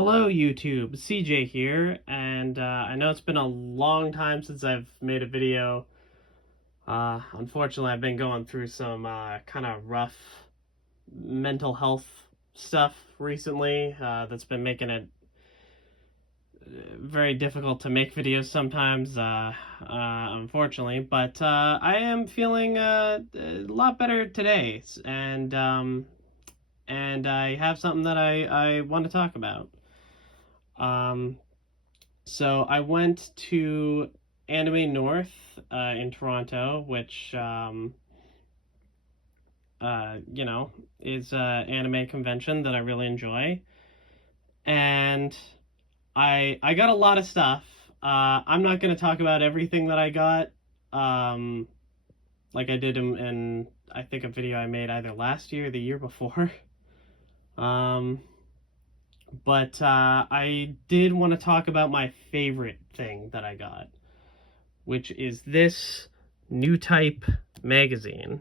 Hello YouTube, CJ here, and I know it's been a long time since I've made a video. Unfortunately, I've been going through some kind of rough mental health stuff recently that's been making it very difficult to make videos sometimes, unfortunately. But I am feeling a lot better today, and I have something that I want to talk about. Um, So I went to Anime North in Toronto, which you know, is an anime convention that I really enjoy, and I got a lot of stuff. I'm not gonna talk about everything that I got, um, like I did in I think a video I made either last year or the year before. Um, but I did want to talk about my favorite thing that I got, which is this New Type magazine.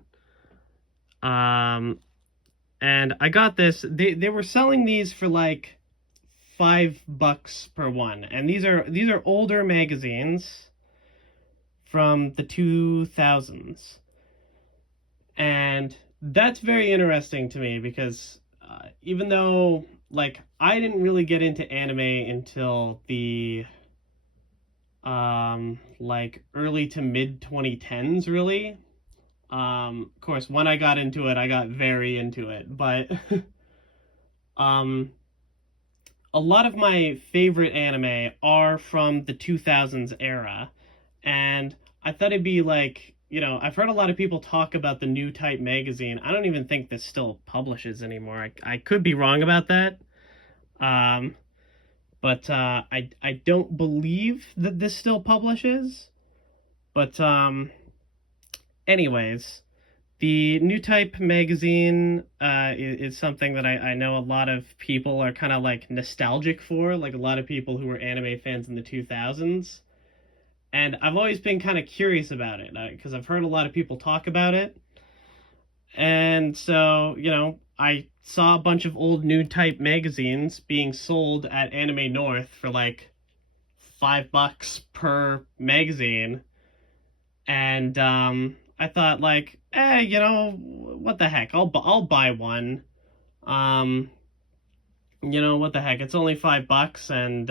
Um, and I got this. They were selling these for like $5 per one, and these are older magazines from the 2000s, and that's very interesting to me because even though like I didn't really get into anime until the like early to mid 2010s really. Of course, when I got into it, I got very into it, but um, a lot of my favorite anime are from the 2000s era, and I thought it'd be like, I've heard a lot of people talk about the New Type magazine. I don't even think this still publishes anymore. I could be wrong about that. Um, but I don't believe that this still publishes. But anyways, the New Type magazine is something that I know a lot of people are kind of like nostalgic for, like a lot of people who were anime fans in the 2000s. And I've always been kind of curious about it because I've heard a lot of people talk about it. And so, I saw a bunch of old New Type magazines being sold at Anime North for like $5 per magazine. And I thought like, what the heck? I'll buy one. Um, what the heck? It's only $5, and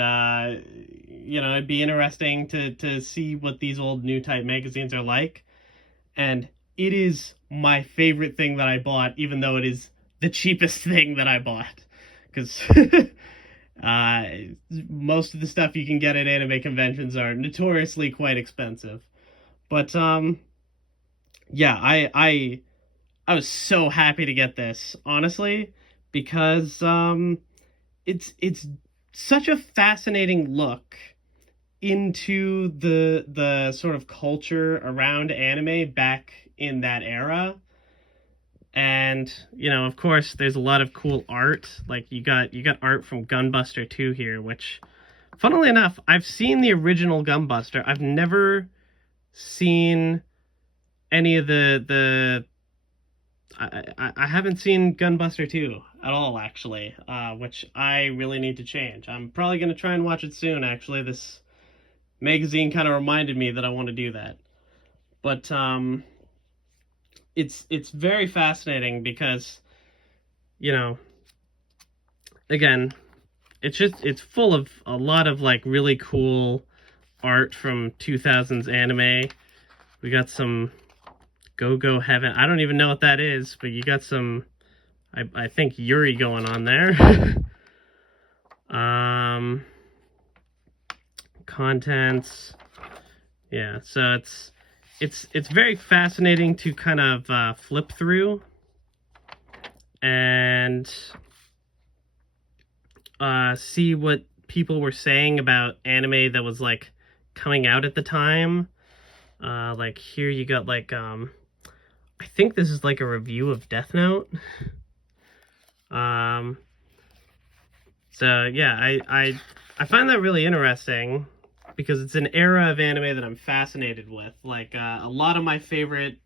it'd be interesting to see what these old New Type magazines are like. And it is my favorite thing that I bought, even though it is the cheapest thing that I bought, because uh, most of the stuff you can get at anime conventions are notoriously quite expensive. But yeah, I was so happy to get this, honestly, because it's such a fascinating look into the sort of culture around anime back in that era. And, of course, there's a lot of cool art. Like you got art from Gunbuster 2 here, which funnily enough, I've seen the original Gunbuster. I've never seen any of the I haven't seen Gunbuster 2 at all, actually, which I really need to change. I'm probably going to try and watch it soon, actually. This magazine kind of reminded me that I want to do that. But it's very fascinating because, you know, again, it's full of a lot of like really cool art from 2000s anime. We got some Go Go Heaven. I don't even know what that is, but you got some, I think, Yuri going on there. um, Contents. Yeah, so it's very fascinating to kind of flip through and see what people were saying about anime that was like coming out at the time. Like here you got like I think this is like a review of Death Note. Um, so yeah, I find that really interesting because it's an era of anime that I'm fascinated with. Like a lot of my favorite,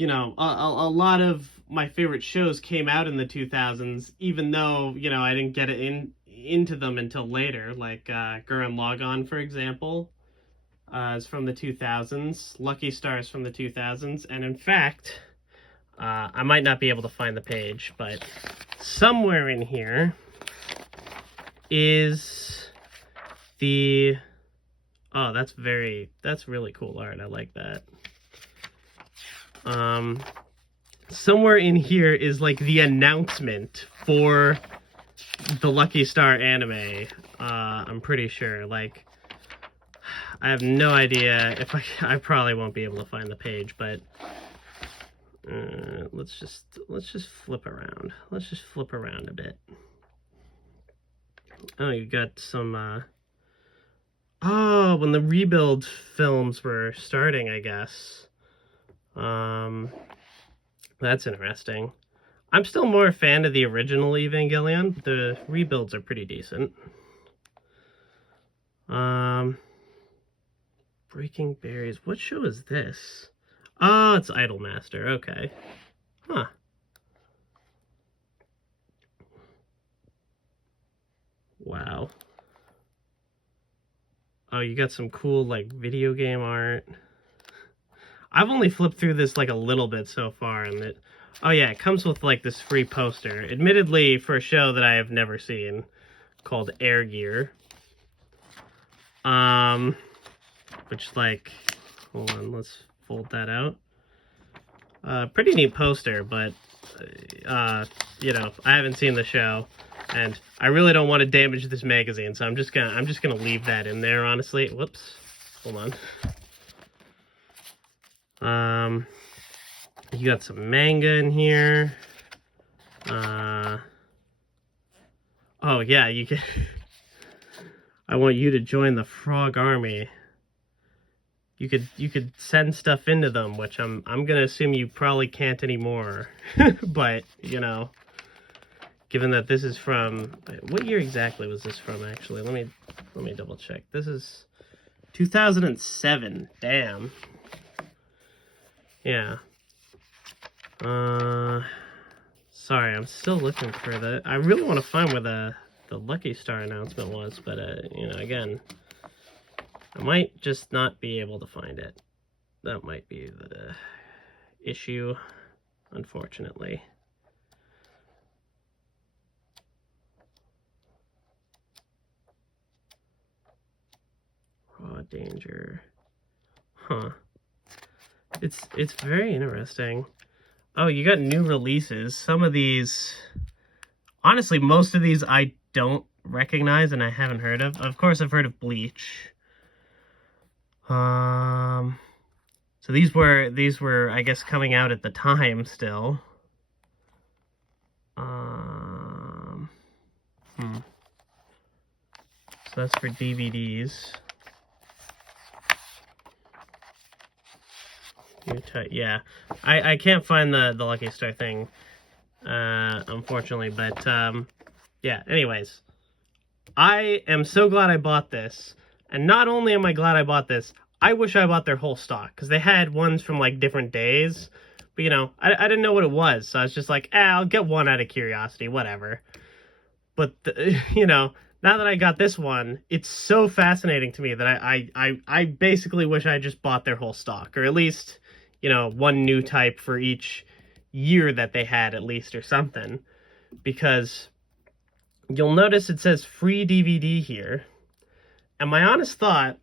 a lot of my favorite shows came out in the 2000s, even though I didn't get it into them until later, like Gurren Lagann, for example, is from the 2000s. Lucky Star is from the 2000s, and in fact, I might not be able to find the page, but somewhere in here is the... Oh, that's really cool art. I like that. Somewhere in here is like the announcement for the Lucky Star anime. I'm pretty sure. Like, I have no idea if I probably won't be able to find the page, but let's just flip around. Let's just flip around a bit. Oh, you got some oh, when the Rebuild films were starting, I guess. That's interesting. I'm still more a fan of the original Evangelion. The rebuilds are pretty decent. Breaking Berries. What show is this? Oh, it's Idolmaster. Okay. Huh. Wow. Oh, you got some cool, like, video game art. I've only flipped through this, like, a little bit so far, and it... Oh, yeah, it comes with, like, this free poster. Admittedly, for a show that I have never seen, called Air Gear. Which, like... Hold on, let's fold that out. Pretty neat poster, but, you know, I haven't seen the show. And I really don't want to damage this magazine, so I'm just gonna leave that in there, honestly. Whoops. Hold on. You got some manga in here. Oh yeah, you can. I want you to join the Frog Army. You could send stuff into them, which I'm gonna assume you probably can't anymore. But you know. Given that this is from, what year exactly was this from? Actually, let me double check. This is 2007. Damn. Yeah. Sorry, I'm still looking for the. I really want to find where the Lucky Star announcement was, but you know, again, I might just not be able to find it. That might be the issue, unfortunately. Raw Danger. Huh. It's very interesting. Oh, you got new releases. Some of these... Honestly, most of these I don't recognize and I haven't heard of. Of course, I've heard of Bleach. So these were, I guess, coming out at the time still. So that's for DVDs. Yeah, I can't find the Lucky Star thing, unfortunately, but yeah, anyways, I am so glad I bought this, and not only am I glad I bought this, I wish I bought their whole stock, because they had ones from, like, different days, but, you know, I didn't know what it was, so I was just like, I'll get one out of curiosity, whatever. But, you know, now that I got this one, it's so fascinating to me that I basically wish I just bought their whole stock, or at least... you know, one new type for each year that they had at least or something. Because you'll notice it says free DVD here. And my honest thought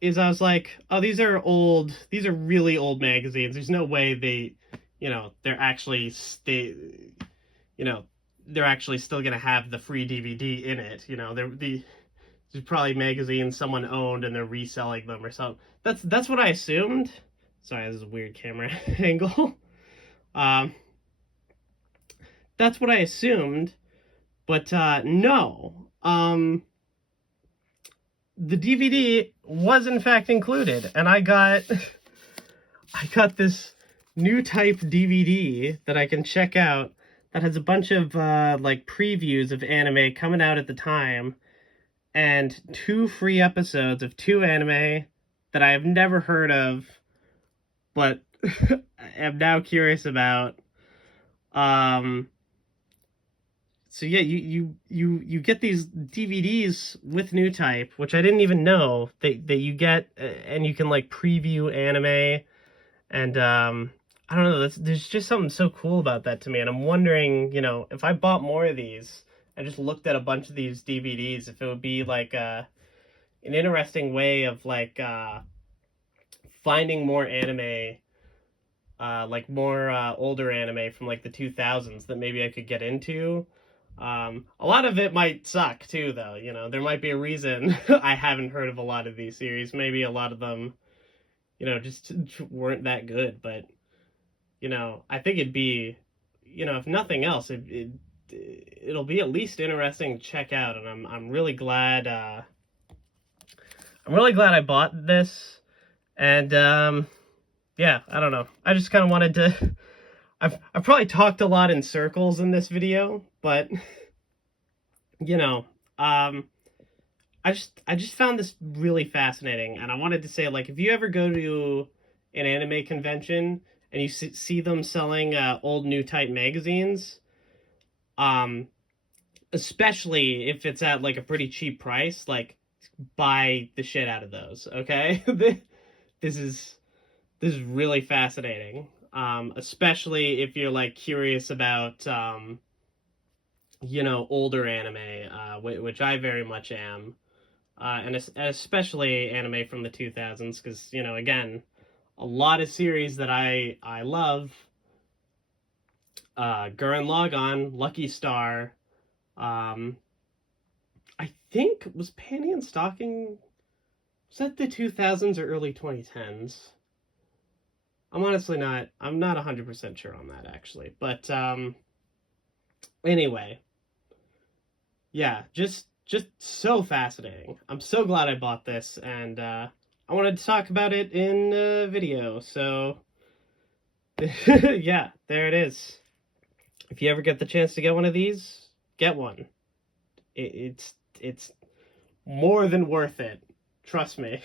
is I was like, oh, these are really old magazines. There's no way they're actually still going to have the free DVD in it. You know, there's probably magazines someone owned and they're reselling them or something. That's what I assumed. Sorry, this is a weird camera angle. That's what I assumed, but no. The DVD was in fact included, and I got this new type DVD that I can check out that has a bunch of like previews of anime coming out at the time, and 2 free episodes of 2 anime that I have never heard of, but am now curious about. so yeah, you get these DVDs with New Type, which I didn't even know that you get, and you can like preview anime, and I don't know, there's just something so cool about that to me, and I'm wondering, if I bought more of these and just looked at a bunch of these DVDs, if it would be like an interesting way of like finding more anime, like more older anime from like the 2000s that maybe I could get into. A lot of it might suck too, though. There might be a reason I haven't heard of a lot of these series. Maybe a lot of them, just weren't that good. But I think it'd be, if nothing else, it'll be at least interesting to check out. And I'm really glad. I'm really glad I bought this. And yeah, I don't know. I just kind of wanted to. I've probably talked a lot in circles in this video, but I just found this really fascinating, and I wanted to say, like, if you ever go to an anime convention and you see them selling old New Type magazines, especially if it's at like a pretty cheap price, like, buy the shit out of those. Okay, this is really fascinating. Especially if you're like curious about older anime, which I very much am, and especially anime from the 2000s, because again, a lot of series that I love, Gurren Lagann, Lucky Star, I think was Panty and Stocking. Was that the 2000s or early 2010s? I'm not 100% sure on that, actually. But, anyway. Yeah, just so fascinating. I'm so glad I bought this, and, I wanted to talk about it in a video, so, yeah, there it is. If you ever get the chance to get one of these, get one. It's more than worth it. Trust me.